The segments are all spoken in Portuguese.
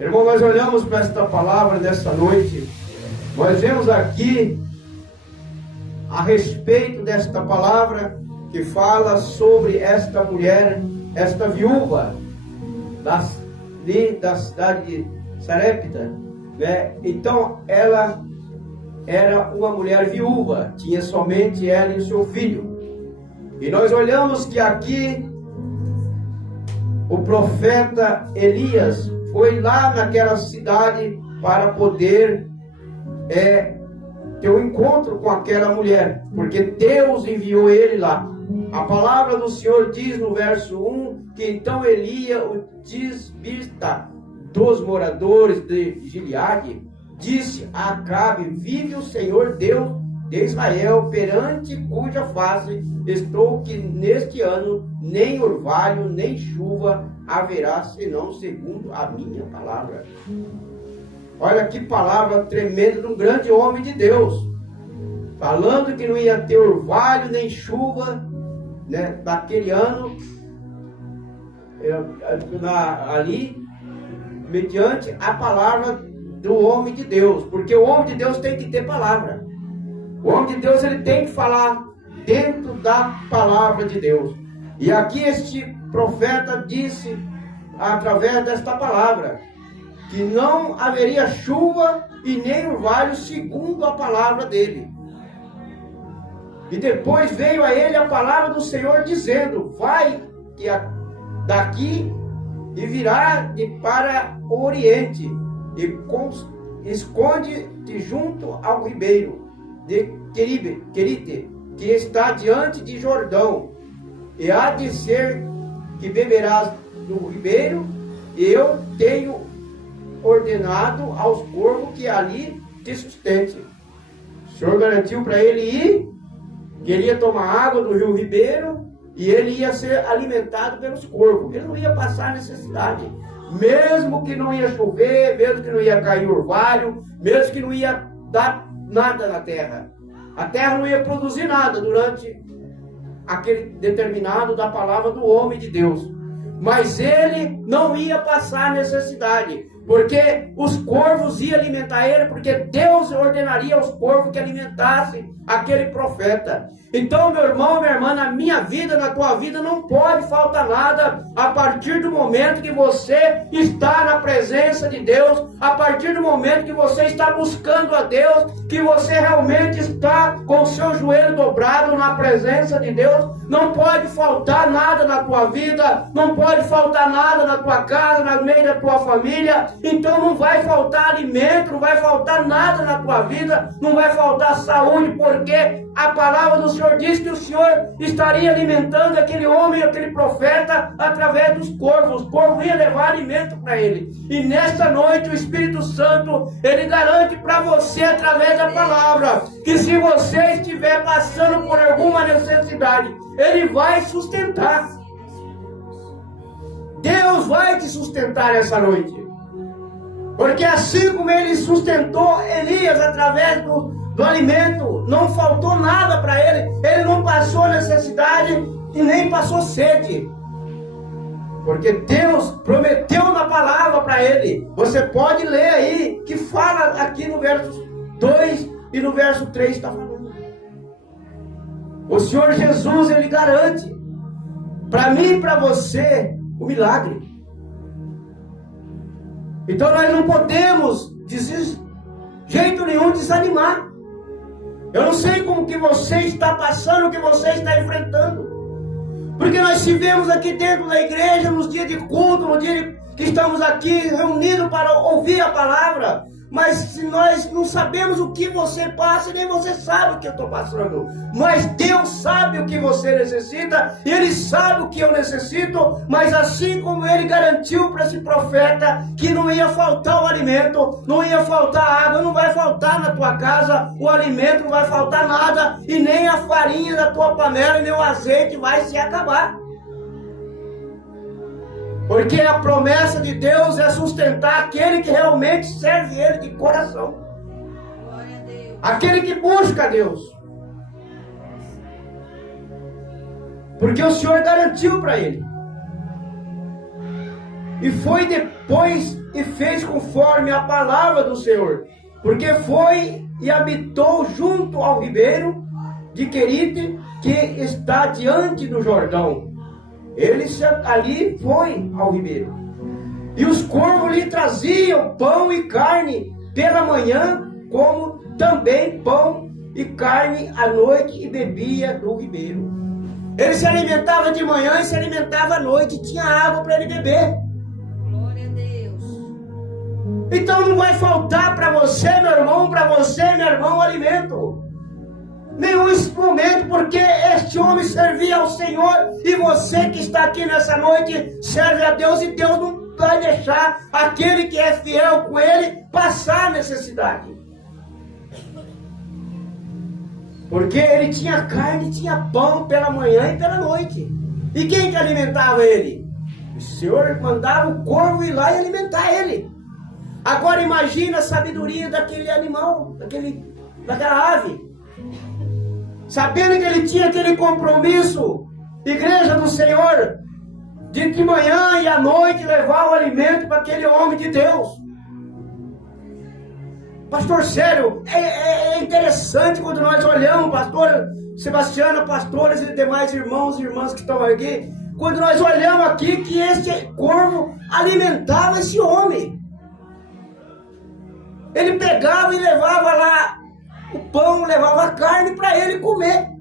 Irmão, nós olhamos para esta palavra desta noite, nós vemos aqui a respeito desta palavra que fala sobre esta mulher, esta viúva da cidade de Sarepta, né? Então ela era uma mulher viúva, tinha somente ela e o seu filho. E nós olhamos que aqui o profeta Elias foi lá naquela cidade para poder ter um encontro com aquela mulher, porque Deus enviou ele lá. A palavra do Senhor diz no verso 1 que então Elias, o tisbita dos moradores de Gileade, disse a Acabe: vive o Senhor Deus de Israel, perante cuja face estou, que neste ano nem orvalho nem chuva haverá, senão segundo a minha palavra. Olha que palavra tremenda de um grande homem de Deus, falando que não ia ter orvalho nem chuva, né, daquele ano, ali, mediante a palavra do homem de Deus, porque o homem de Deus tem que ter palavra. O homem de Deus, ele tem que falar dentro da palavra de Deus. E aqui este profeta disse, através desta palavra, que não haveria chuva e nem orvalho segundo a palavra dele. E depois veio a ele a palavra do Senhor dizendo: vai daqui e virá para o oriente e esconde-te junto ao ribeiro de Querite, que está diante de Jordão, e há de ser que beberás do ribeiro, e eu tenho ordenado aos corvos que ali te sustente. O Senhor garantiu para ele ir, que ele ia tomar água do rio Ribeiro, e ele ia ser alimentado pelos corvos. Ele não ia passar necessidade, mesmo que não ia chover, mesmo que não ia cair orvalho, mesmo que não ia dar nada na terra. A terra não ia produzir nada durante aquele determinado da palavra do homem de Deus. Mas ele não ia passar necessidade, porque os corvos iam alimentar ele, porque Deus ordenaria aos corvos que alimentassem aquele profeta. Então, meu irmão, minha irmã, na minha vida, na tua vida, não pode faltar nada a partir do momento que você está na presença de Deus, a partir do momento que você está buscando a Deus, que você realmente está com o seu joelho dobrado na presença de Deus. Não pode faltar nada na tua vida, não pode faltar nada na tua casa, no meio da tua família. Então não vai faltar alimento, não vai faltar nada na tua vida, não vai faltar saúde, porque a palavra do Senhor diz que o Senhor estaria alimentando aquele homem, aquele profeta, através dos corvos. Os corvos iam levar alimento para ele. E nesta noite o Espírito Santo, ele garante para você, através da palavra, que se você estiver passando por alguma necessidade, ele vai sustentar. Deus vai te sustentar essa noite. Porque assim como ele sustentou Elias através do alimento, não faltou nada para ele. Ele não passou necessidade e nem passou sede. Porque Deus prometeu na palavra para ele. Você pode ler aí, que fala aqui no verso 2 e no verso 3 está falando. O Senhor Jesus, ele garante para mim e para você o milagre. Então nós não podemos, de jeito nenhum, desanimar. Eu não sei como que você está passando, o que você está enfrentando. Porque nós estivemos aqui dentro da igreja, nos dias de culto, no dia que estamos aqui reunidos para ouvir a palavra. Mas se nós não sabemos o que você passa, nem você sabe o que eu estou passando. Mas Deus sabe o que você necessita, e Ele sabe o que eu necessito. Mas assim como Ele garantiu para esse profeta que não ia faltar o alimento, não ia faltar água, não vai faltar na tua casa o alimento, não vai faltar nada, e nem a farinha da tua panela, e nem o azeite vai se acabar. Porque a promessa de Deus é sustentar aquele que realmente serve Ele de coração. Aquele que busca a Deus. Porque o Senhor garantiu para ele. E foi depois e fez conforme a palavra do Senhor, porque foi e habitou junto ao ribeiro de Querite, que está diante do Jordão. Ele ali foi ao ribeiro. E os corvos lhe traziam pão e carne pela manhã, como também pão e carne à noite, e bebia do ribeiro. Ele se alimentava de manhã e se alimentava à noite, tinha água para ele beber. Glória a Deus. Então não vai faltar para você, meu irmão, para você, meu irmão, alimento. Nenhum instrumento, porque este homem servia ao Senhor, e você que está aqui nessa noite serve a Deus, e Deus não vai deixar aquele que é fiel com Ele passar necessidade. Porque ele tinha carne, tinha pão pela manhã e pela noite. E quem que alimentava ele? O Senhor mandava o corvo ir lá e alimentar ele. Agora imagina a sabedoria daquele animal, daquela ave. Sabendo que ele tinha aquele compromisso, igreja do Senhor, de manhã e à noite levar o alimento para aquele homem de Deus. Pastor Célio, é interessante quando nós olhamos, pastor Sebastiano, pastores e demais irmãos e irmãs que estão aqui, quando nós olhamos aqui que esse corvo alimentava esse homem. Ele pegava e levava lá o pão, levava a carne para ele comer.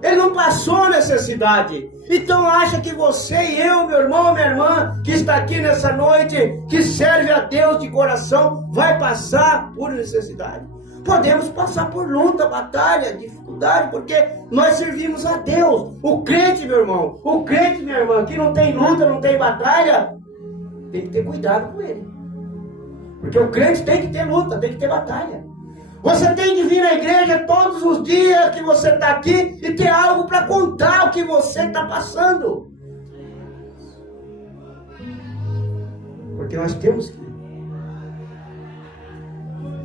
Ele não passou necessidade. Então acha que você e eu, meu irmão, minha irmã, que está aqui nessa noite, que serve a Deus de coração, vai passar por necessidade? Podemos passar por luta, batalha, dificuldade, porque nós servimos a Deus. O crente, meu irmão, o crente, minha irmã, que não tem luta, não tem batalha, tem que ter cuidado com ele. Porque o crente tem que ter luta, tem que ter batalha. Você tem que vir à igreja todos os dias que você está aqui e ter algo para contar o que você está passando. Porque nós temos que.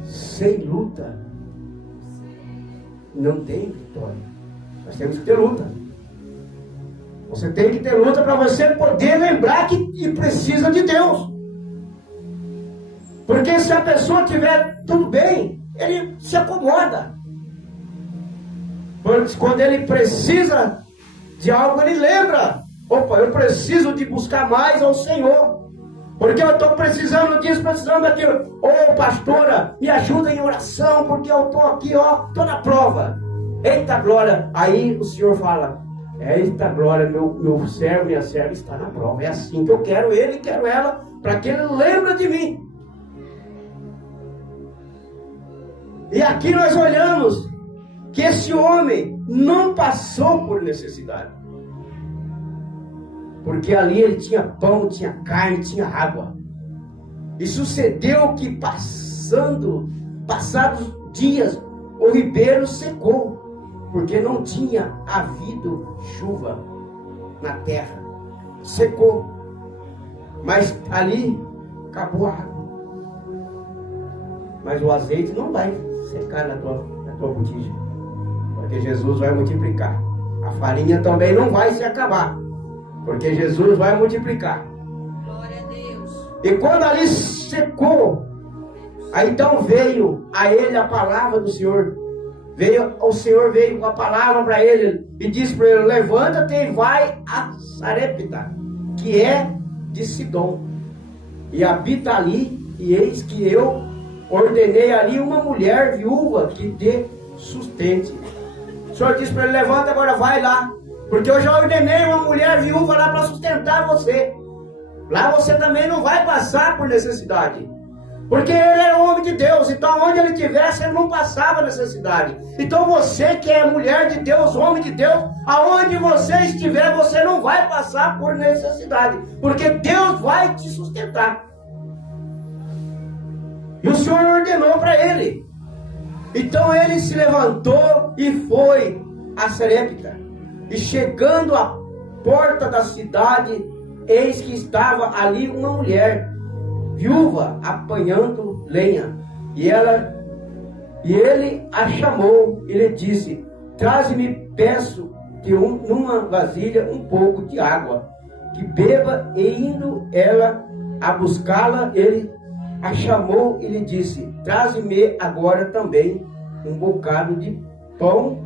Sem luta, não tem vitória. Nós temos que ter luta. Você tem que ter luta para você poder lembrar que precisa de Deus. Porque se a pessoa tiver tudo bem, ele se acomoda. Quando ele precisa de algo, ele lembra: opa, eu preciso de buscar mais ao Senhor, porque eu estou precisando disso, precisando daquilo. Ô pastora, me ajuda em oração, porque eu estou aqui, estou na prova. Eita glória. Aí o Senhor fala: eita glória, meu servo, minha serva está na prova. É assim que eu quero ele, quero ela, para que ele lembre de mim. E aqui nós olhamos que esse homem não passou por necessidade. Porque ali ele tinha pão, tinha carne, tinha água. E sucedeu que passados dias, o ribeiro secou, porque não tinha havido chuva na terra. Secou. Mas ali acabou a água. Mas o azeite não vai secar na tua botija, porque Jesus vai multiplicar. A farinha também não vai se acabar, porque Jesus vai multiplicar. Glória a Deus. E quando ali secou, aí então veio a ele a palavra do Senhor. O Senhor veio com a palavra para ele e disse para ele: levanta-te e vai a Sarepta, que é de Sidom, e habita ali, e eis que eu ordenei ali uma mulher viúva que dê sustente. O Senhor disse para ele: levanta agora, vai lá, porque eu já ordenei uma mulher viúva lá para sustentar você. Lá você também não vai passar por necessidade, porque ele era homem de Deus. Então onde ele estivesse, ele não passava necessidade. Então você que é mulher de Deus, homem de Deus, aonde você estiver, você não vai passar por necessidade, porque Deus vai te sustentar. E o Senhor ordenou para ele. Então ele se levantou e foi a Sarepta. E chegando à porta da cidade, eis que estava ali uma mulher viúva apanhando lenha. E ele a chamou e lhe disse: traze-me, peço, numa vasilha um pouco de água. que beba, e indo ela a buscá-la, ele a chamou e lhe disse: traze-me agora também um bocado de pão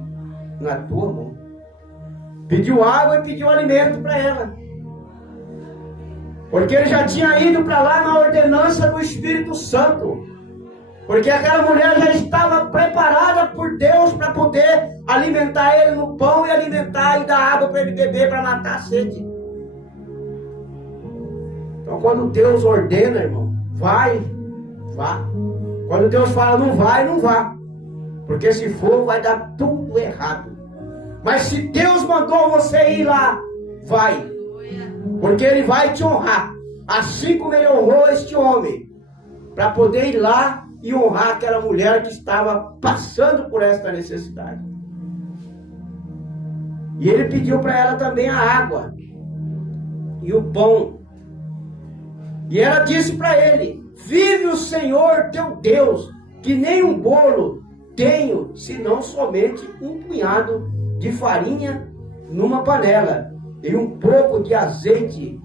na tua mão. Pediu água e pediu alimento para ela, porque ele já tinha ido para lá na ordenança do Espírito Santo, porque aquela mulher já estava preparada por Deus para poder alimentar ele no pão e alimentar e dar água para ele beber, para matar a sede. Então quando Deus ordena, irmão, vai, vá. Quando Deus fala não vai, não vá, porque se for vai dar tudo errado. Mas se Deus mandou você ir lá, vai, porque Ele vai te honrar, assim como Ele honrou este homem, para poder ir lá e honrar aquela mulher que estava passando por esta necessidade. E ele pediu para ela também a água e o pão. E ela disse para ele: vive o Senhor teu Deus, que nem um bolo tenho, senão somente um punhado de farinha numa panela e um pouco de azeite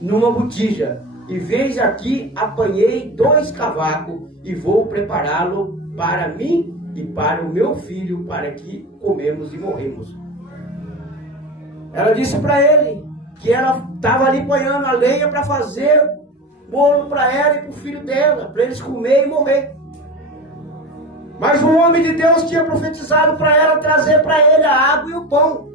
numa botija. E veja aqui, apanhei 2 cavacos e vou prepará-lo para mim e para o meu filho, para que comemos e morremos. Ela disse para ele que ela estava ali apanhando a lenha para fazer bolo para ela e para o filho dela, para eles comer e morrer. Mas o homem de Deus tinha profetizado para ela trazer para ele a água e o pão.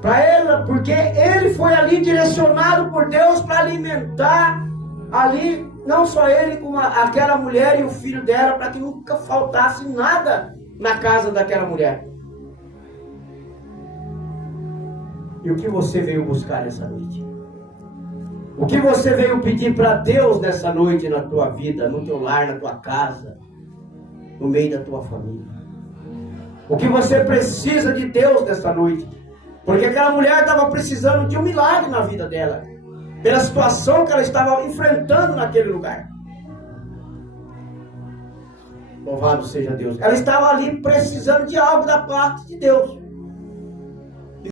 Para ela, porque ele foi ali direcionado por Deus para alimentar ali, não só ele, como aquela mulher e o filho dela, para que nunca faltasse nada na casa daquela mulher. E o que você veio buscar nessa noite? O que você veio pedir para Deus nessa noite, na tua vida, no teu lar, na tua casa, no meio da tua família? O que você precisa de Deus nessa noite? Porque aquela mulher estava precisando de um milagre na vida dela, pela situação que ela estava enfrentando naquele lugar. Louvado seja Deus. Ela estava ali precisando de algo da parte de Deus.